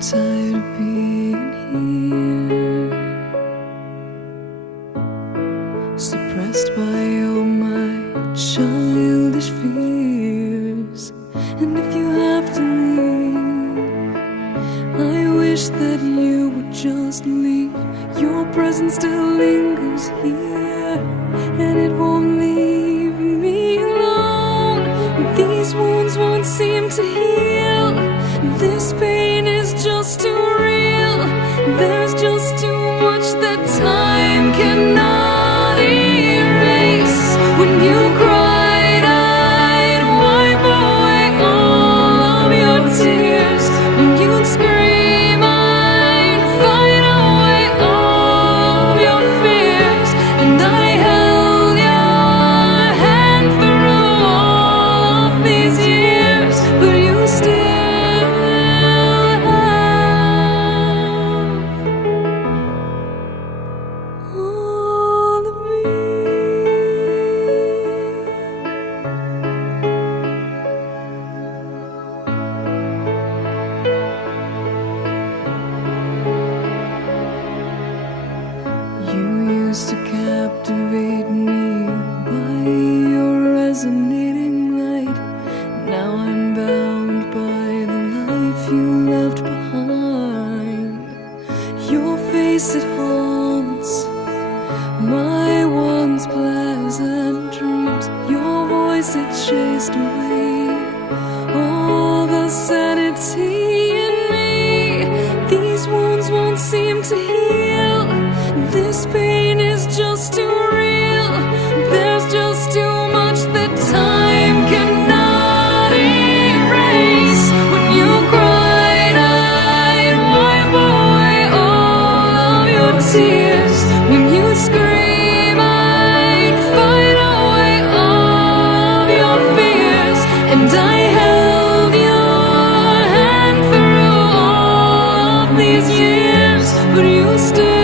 tired of being here, suppressed by all my childish fears. And if you have to leave, I wish that you would just leave. Your presence still lingers here, and it won't leave me alone. These wounds won't seem to heal. This pain is just too real. There's just too much that time cannot erase. When you cried, I'd wipe away all of your tears. When you'd scream, I'd fight away all of your fears. And I held your hand through all of these years, but you still all of me. You used to captivate me by your resonating light. Now I'm bound by the life you left behind. Your face, it haunts my once pleasant dreams. Your voice, it chased away all the sanity in me. These wounds won't seem to heal. This pain is just too real. There's just too much that time cannot erase. When you cried, I'd wipe away all of your tears. When you scream, I'd fight away all of your fears. And I held your hand through all of these years, but you still